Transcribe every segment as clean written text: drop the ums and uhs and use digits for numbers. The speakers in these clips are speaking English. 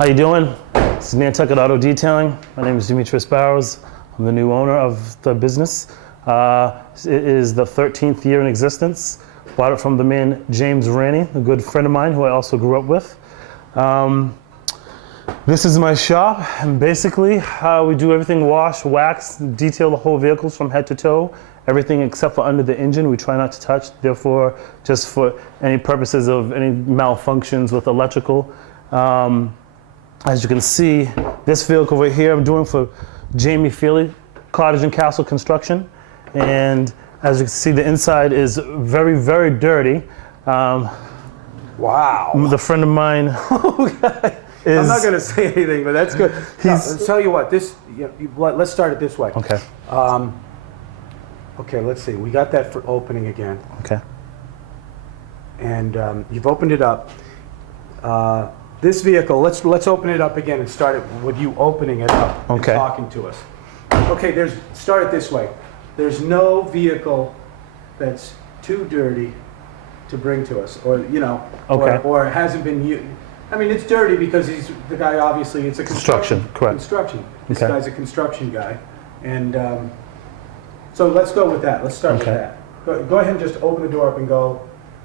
How you doing? This is Nantucket Auto Detailing. My name is Demetrius Barrows. I'm the new owner of the business. It is the 13th year in existence. Bought it from the man James Ranney, a good friend of mine who I also grew up with. This is my shop, and basically we do everything: wash, wax, detail the whole vehicles from head to toe. Everything except for under the engine we try not to touch, therefore just for any purposes of any malfunctions with electrical. As you can see, this vehicle right here I'm doing for Jamie Feely, Cottage and Castle Construction, and as you can see, the inside is very, very dirty. Wow. The friend of mine is... I'm not going to say anything, but that's good. I'll tell you what, let's start it this way. Okay. Okay, let's see. We got that for opening again. Okay. And you've opened it up. This vehicle, let's open it up again and start it with you opening it up and talking to us. Okay, start it this way. There's no vehicle that's too dirty to bring to us, or or hasn't been used. I mean, it's dirty because he's the guy. Obviously, it's a construction. Correct. Construction. This guy's a construction guy, and so let's go with that. Let's start with that. Go ahead and just open the door up and go.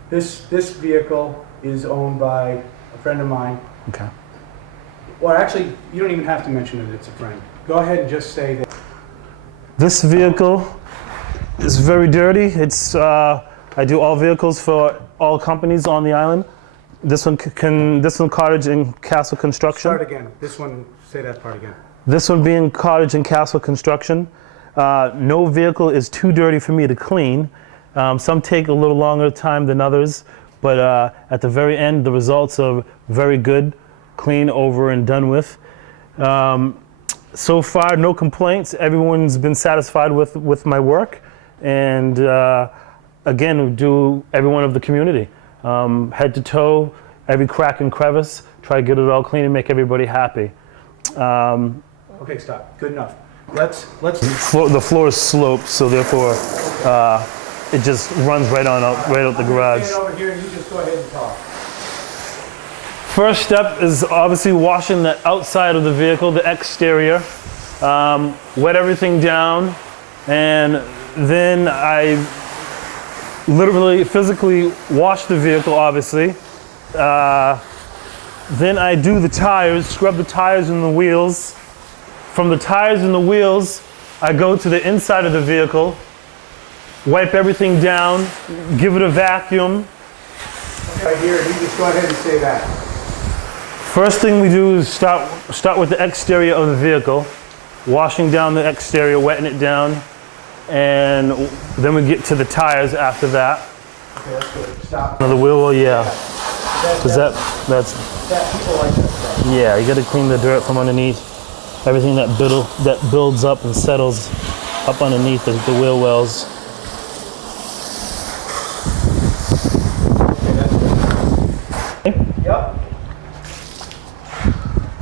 This vehicle is owned by a friend of mine. Okay. Or actually, you don't even have to mention that it's a friend. Go ahead and just say that. This vehicle is very dirty. It's I do all vehicles for all companies on the island. This one Cottage and Castle Construction. Start again. This one, say that part again. This one being Cottage and Castle Construction. No vehicle is too dirty for me to clean. Some take a little longer time than others, but at the very end, the results are very good, clean, over and done with. So far, no complaints. Everyone's been satisfied with my work, and again, we do everyone of the community, head to toe, every crack and crevice. Try to get it all clean and make everybody happy. Okay, stop. Good enough. Let's. The floor is sloped, so therefore it just runs right out the garage. Stand over here and you just go ahead and talk. First step is obviously washing the outside of the vehicle, the exterior. Wet everything down, and then I literally, physically wash the vehicle, obviously. Then I do the tires, scrub the tires and the wheels. From the tires and the wheels, I go to the inside of the vehicle, wipe everything down, give it a vacuum. Right here, you just go ahead and say that. First thing we do is start with the exterior of the vehicle, washing down the exterior, wetting it down, and then we get to the tires after that. Okay, that's good. Stop. The wheel well, yeah. Because that's people like that stuff. Yeah, you got to clean the dirt from underneath. Everything that builds up and settles up underneath the wheel wells. Okay, that's good. Yep.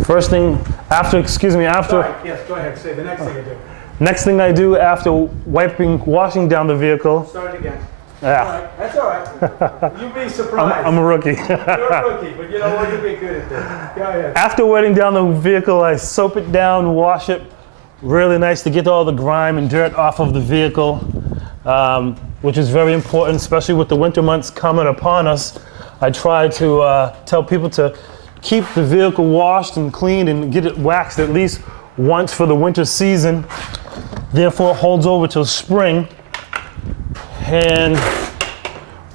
First thing after. Sorry, yes, go ahead. Say the next thing I do. Next thing I do after washing down the vehicle. Start it again. Yeah. All right, that's all right. You'd be surprised. I'm a rookie. You're a rookie, but you know what? You'll be good at this. Go ahead. After wetting down the vehicle, I soap it down, wash it really nice to get all the grime and dirt off of the vehicle, which is very important, especially with the winter months coming upon us. I try to tell people to keep the vehicle washed and cleaned and get it waxed at least once for the winter season. Therefore, it holds over till spring. And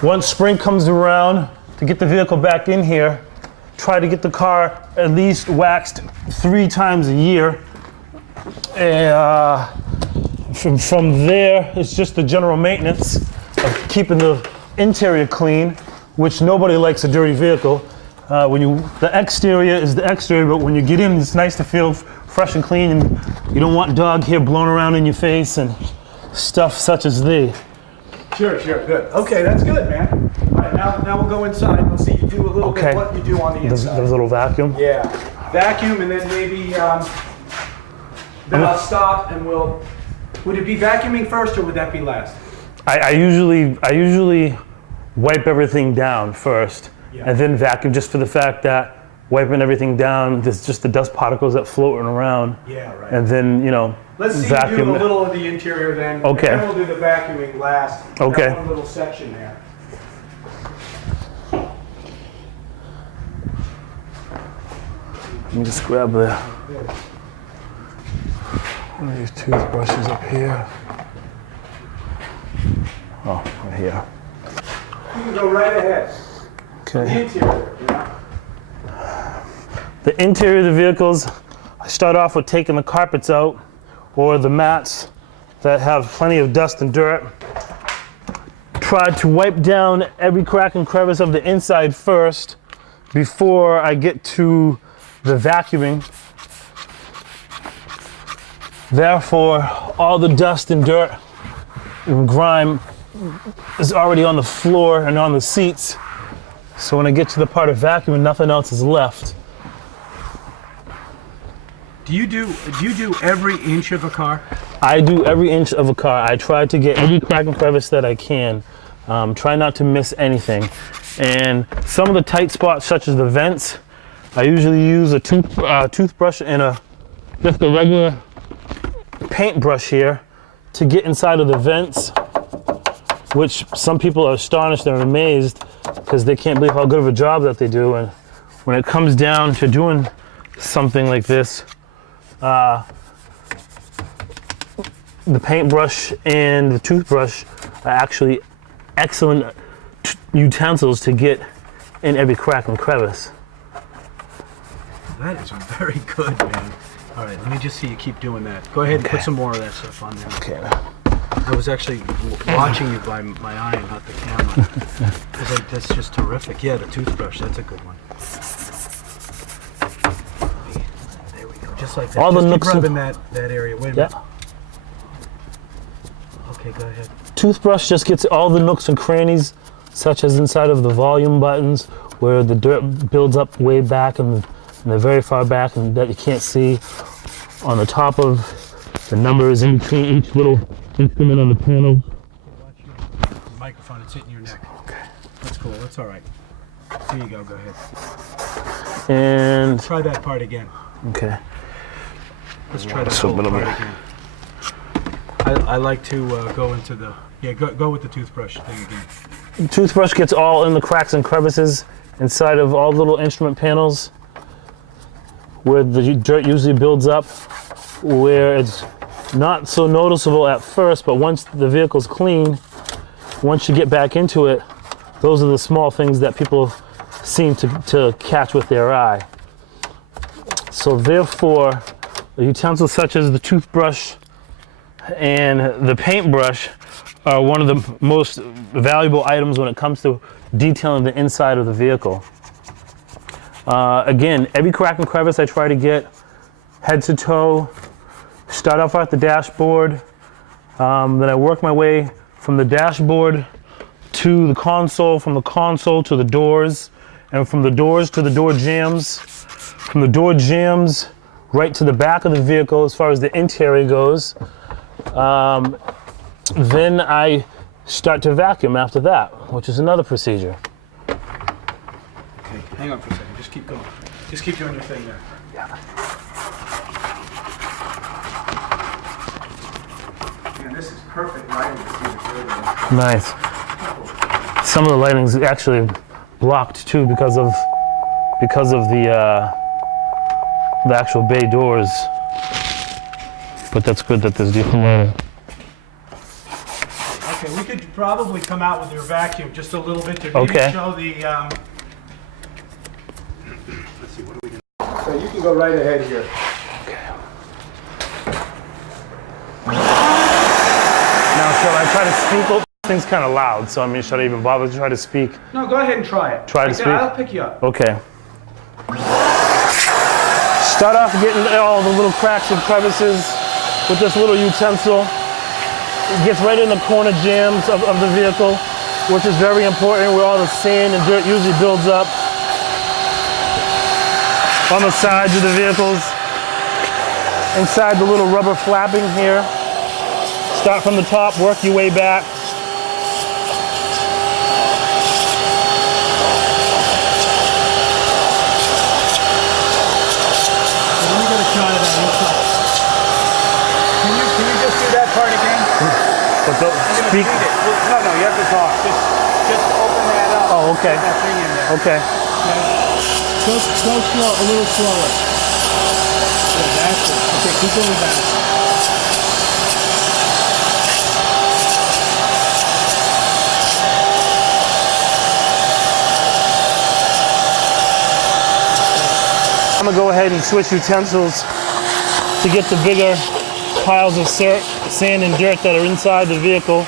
once spring comes around, to get the vehicle back in here, try to get the car at least waxed 3 times a year. And from there, it's just the general maintenance of keeping the interior clean, which nobody likes a dirty vehicle. The exterior is the exterior, but when you get in, it's nice to feel fresh and clean, and you don't want dog hair blowing around in your face and stuff such as thee. Sure, good. Okay, that's good, man. All right, now we'll go inside. We'll see you do a little bit what you do on the inside. There's a little vacuum? Yeah. Vacuum, and then maybe, then I'll stop and would it be vacuuming first or would that be last? I usually wipe everything down first, and then vacuum, just for the fact that wiping everything down. There's just the dust particles that floating around. Yeah, right. And then, you know, Let's see you do a little of the interior then. Okay. And then we'll do the vacuuming last. Okay. That one little section there. Let me just grab one of these toothbrushes up here. Oh, right here. You can go right ahead. Okay. The interior, yeah. The interior of the vehicles, I start off with taking the carpets out or the mats that have plenty of dust and dirt. Try to wipe down every crack and crevice of the inside first before I get to the vacuuming. Therefore, all the dust and dirt and grime is already on the floor and on the seats. So when I get to the part of vacuuming, nothing else is left. Do you do every inch of a car? I do every inch of a car. I try to get every crack and crevice that I can. Try not to miss anything. And some of the tight spots, such as the vents, I usually use a toothbrush and just a regular paintbrush here to get inside of the vents, which some people are astonished and amazed because they can't believe how good of a job that they do. And when it comes down to doing something like this, the paintbrush and the toothbrush are actually excellent utensils to get in every crack and crevice. That is very good, man. All right, let me just see you keep doing that. Go ahead and put some more of that stuff on there. Okay. I was actually watching you by my eye and not the camera. That's just terrific. Yeah, the toothbrush, that's a good one. There we go, just like that. All the just nooks keep rubbing that area. Wait a minute. Okay, go ahead. Toothbrush just gets all the nooks and crannies, such as inside of the volume buttons, where the dirt builds up way back and they're very far back and that you can't see. On the top of the numbers in between each little instrument on the panel. Watch your microphone, it's hitting your neck. Okay. That's cool, that's all right. Here you go, go ahead. And Try that part again. okay. Let's try that whole part again. I like to go into the, go with the toothbrush thing again. The toothbrush gets all in the cracks and crevices inside of all little instrument panels where the dirt usually builds up, where it's not so noticeable at first, but once the vehicle's clean, once you get back into it, those are the small things that people seem to catch with their eye. So therefore, utensils such as the toothbrush and the paintbrush are one of the most valuable items when it comes to detailing the inside of the vehicle. Again, every crack and crevice I try to get head to toe. Start off at the dashboard, then I work my way from the dashboard to the console, from the console to the doors, and from the doors to the door jambs, from the door jambs right to the back of the vehicle as far as the interior goes. Then I start to vacuum after that, which is another procedure. Okay, hang on for a second, just keep going. Just keep doing your thing there. Yeah. Man, this is perfect lighting to see the building. Nice. Some of the lighting is actually blocked too because of the actual bay doors. But that's good that there's different lighting. Okay, we could probably come out with your vacuum just a little bit to Okay. show the. Let's see, what are we gonna? So you can go right ahead here. Now, shall I try to speak? Oh, this thing's kind of loud, so I mean, should I even bother to try to speak? No, go ahead and try it. Try to speak? I'll pick you up. Okay. Start off getting all the little cracks and crevices with this little utensil. It gets right in the corner jambs of the vehicle, which is very important, where all the sand and dirt usually builds up on the sides of the vehicles. Inside the little rubber flapping here. Start from the top, work your way back. part again? But the speak. No, you have to talk. Just open that up. Oh, okay. Put that thing in there. Okay. Go slow, a little slower. Yeah, that's it. Okay, keep going back. I'm gonna go ahead and switch utensils to get the bigger piles of sand and dirt that are inside the vehicle.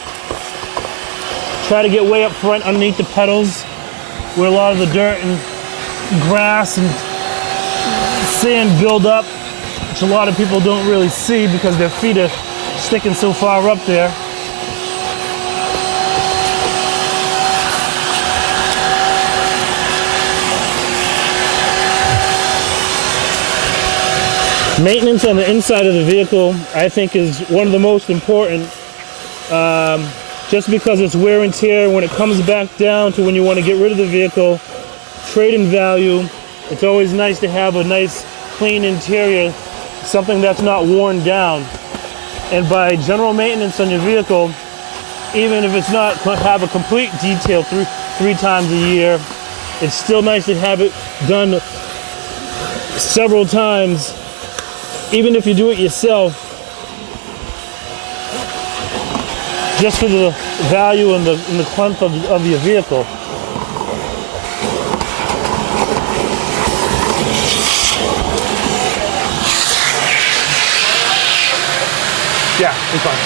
Try to get way up front underneath the pedals where a lot of the dirt and grass and sand build up, which a lot of people don't really see because their feet are sticking so far up there. Maintenance on the inside of the vehicle, I think, is one of the most important, just because it's wear and tear. When it comes back down to when you want to get rid of the vehicle, trade-in value, it's always nice to have a nice clean interior, something that's not worn down. And by general maintenance on your vehicle, even if it's not have a complete detail three times a year, it's still nice to have it done several times. Even if you do it yourself, just for the value and the length of your vehicle. Yeah, it's fine.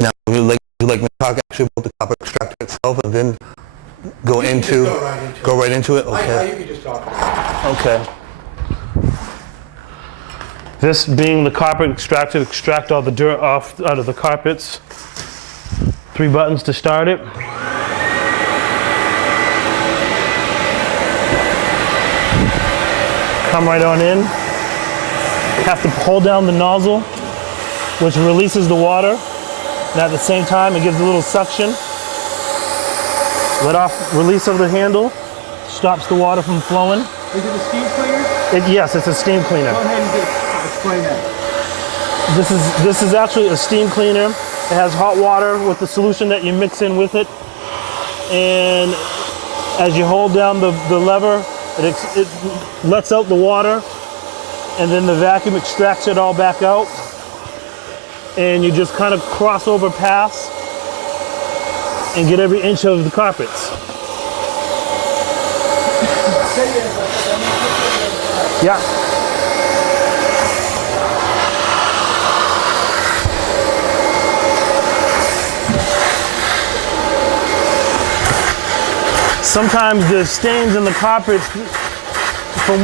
Now, would you like me to talk actually about the copper extractor itself and then go right into it? Okay. You can just talk. Okay. This being the carpet extractor, extract all the dirt out of the carpets. 3 buttons to start it. Come right on in. Have to hold down the nozzle, which releases the water. And at the same time, it gives a little suction. Let off release of the handle, stops the water from flowing. Is it a steam cleaner? Yes, it's a steam cleaner. Go ahead and explain that. This is actually a steam cleaner. It has hot water with the solution that you mix in with it. And as you hold down the lever, it lets out the water, and then the vacuum extracts it all back out. And you just kind of cross over pass and get every inch of the carpets. Yeah. Sometimes there's stains in the carpets from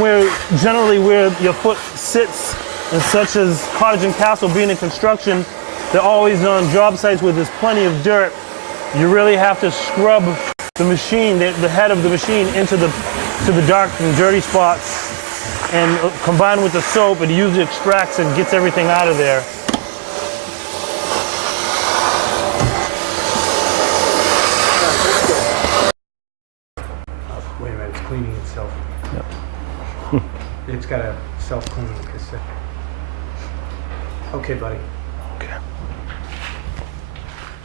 generally where your foot sits, and such as Cottage and Castle being in construction, they're always on job sites where there's plenty of dirt. You really have to scrub the machine, the head of the machine, into the dark and dirty spots, and combined with the soap, it usually extracts and gets everything out of there. Wait a minute, it's cleaning itself. Yep. It's got a self-cleaning cassette. Okay, buddy. Okay.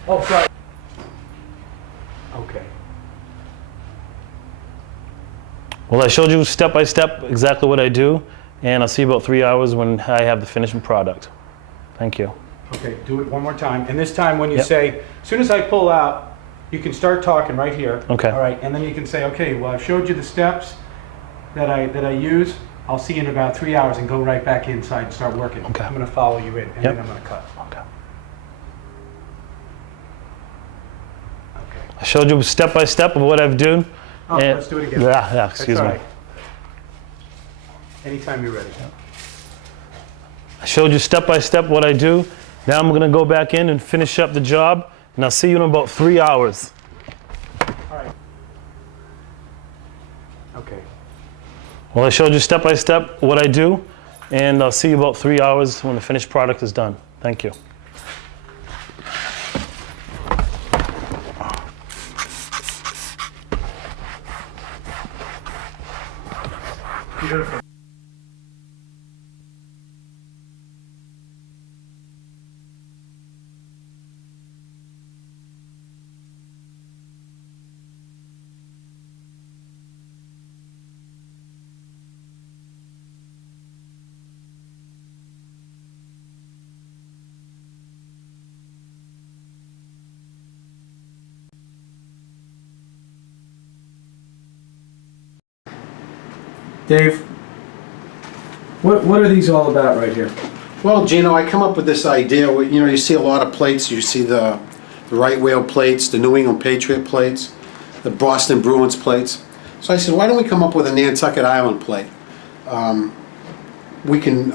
Oh, sorry. Okay. Well, I showed you step by step exactly what I do, and I'll see you about 3 hours when I have the finished product. Thank you. Okay, do it one more time. And this time when you Yep. say, as soon as I pull out, you can start talking right here. Okay. All right, and then you can say, okay, well, I've showed you the steps that I use. I'll see you in about 3 hours, and go right back inside and start working. Okay. I'm going to follow you in, and Yep. then I'm going to cut. Okay. Okay. I showed you step by step of what I've done. Oh, let's do it again. Yeah, excuse That's all me. right. Anytime you're ready. I showed you step by step what I do. Now I'm gonna go back in and finish up the job, and I'll see you in about 3 hours. All right. Okay. Well, I showed you step by step what I do, and I'll see you about 3 hours when the finished product is done. Thank you. Beautiful. Dave, what are these all about right here? Well, Gino, I come up with this idea. You know, you see a lot of plates. You see the right whale plates, the New England Patriot plates, the Boston Bruins plates. So I said, why don't we come up with a Nantucket Island plate? We can,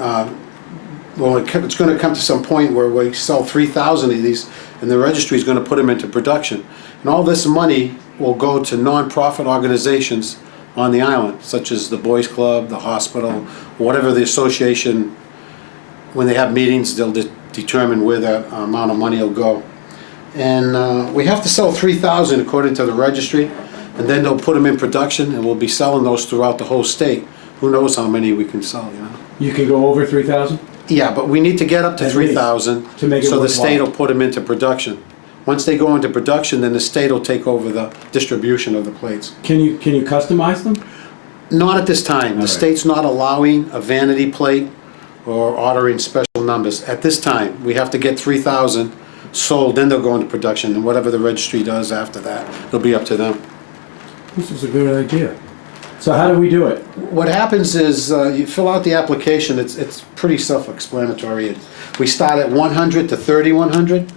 well, it's going to come to some point where we sell 3,000 of these, and the registry is going to put them into production. And all this money will go to non-profit organizations on the island, such as the Boys Club, the hospital, whatever the association. When they have meetings, they'll determine where that amount of money will go. And we have to sell 3,000 according to the registry, and then they'll put them in production, and we'll be selling those throughout the whole state. Who knows how many we can sell, you know? You can go over 3,000? Yeah, but we need to get up to At 3,000 to make it so the worthwhile. state will put them into production. Once they go into production, then the state will take over the distribution of the plates. Can you customize them? Not at this time. The right. state's not allowing a vanity plate or ordering special numbers. At this time, we have to get 3,000 sold, then they'll go into production, and whatever the registry does after that, it'll be up to them. This is a good idea. So how do we do it? What happens is you fill out the application. It's pretty self-explanatory. We start at 100 to 3,100.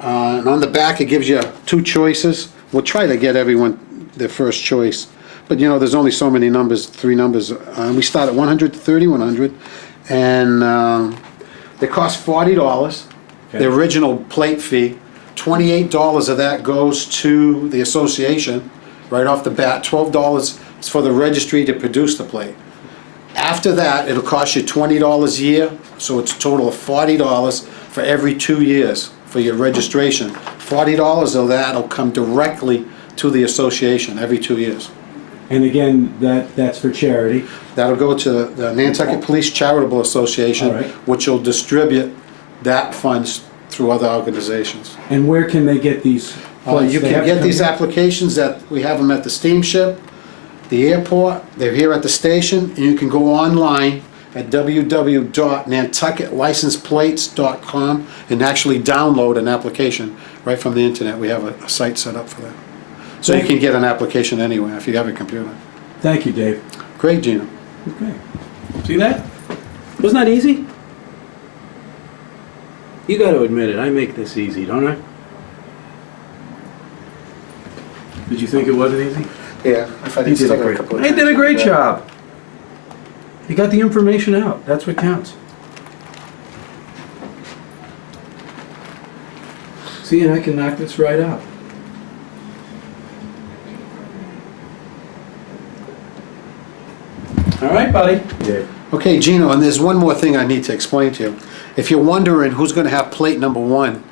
And on the back, it gives you 2 choices. We'll try to get everyone their first choice. But you know, there's only so many numbers, 3 numbers. We start at 100 to 3,100. And they cost $40. Okay. The original plate fee, $28 of that goes to the association right off the bat. $12 is for the registry to produce the plate. After that, it'll cost you $20 a year, so it's a total of $40 for every 2 years for your registration. $40 of that will come directly to the association every 2 years. And again, that's for charity. That'll go to the Nantucket Police Charitable Association, All right. which will distribute that funds through other organizations. And where can they get these plates? You They can have to get come these here? applications we have them at the steamship, the airport, they're here at the station, and you can go online at www.nantucketlicenseplates.com and actually download an application right from the internet. We have a site set up for that. So you can get an application anywhere if you have a computer. Thank you, Dave. Great, Gino. Okay. See that? Wasn't that easy? You got to admit it. I make this easy, don't I? Did you think it wasn't easy? Yeah, if I You did a great. I did a great job. You got the information out. That's what counts. See, and I can knock this right out. All right, buddy. Yeah. Okay, Gino, and there's one more thing I need to explain to you. If you're wondering who's going to have plate number 1,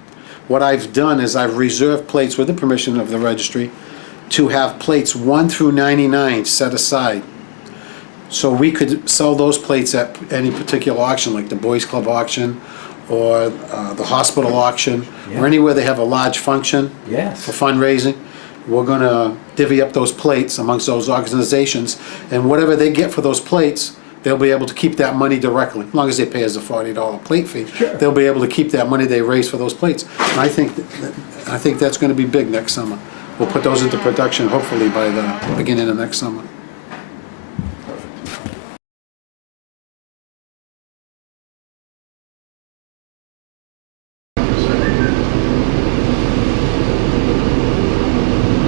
what I've done is I've reserved plates with the permission of the registry to have plates 1 through 99 set aside. So we could sell those plates at any particular auction, like the Boys Club auction or the hospital auction, Yeah. or anywhere they have a large function Yes. for fundraising. We're going to divvy up those plates amongst those organizations, and whatever they get for those plates, they'll be able to keep that money directly. As long as they pay us a $40 plate fee, Sure. they'll be able to keep that money they raise for those plates. And I think that's going to be big next summer. We'll put those into production hopefully by the beginning of next summer.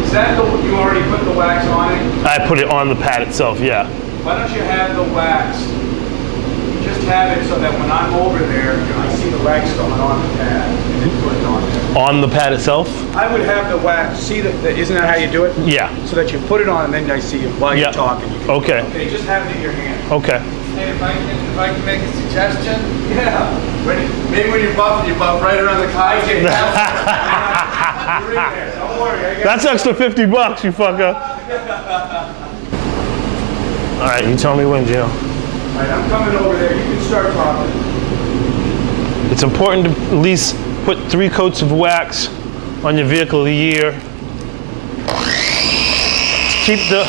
Is that you already put the wax on it? I put it on the pad itself, yeah. Why don't you have the wax, just have it so that when I'm over there, I see see the wax going on the pad and then put it on there. On the pad itself? I would have the wax, see isn't that how you do it? Yeah. So that you put it on and then I see you while Yeah. you're talking. You can, Okay. Okay, just have it in your hand. Okay. Hey, if I can make a suggestion? Yeah. Maybe when you buff right around the car. You're in there, don't worry. I got That's extra $50, you fucker. All right, you tell me when, Gino. All right, I'm coming over there. You can start talking. It's important to at least put 3 coats of wax on your vehicle a year. Keep the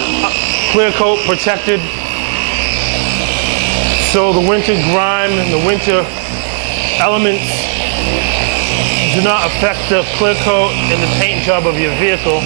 clear coat protected so the winter grime and the winter elements do not affect the clear coat and the paint job of your vehicle.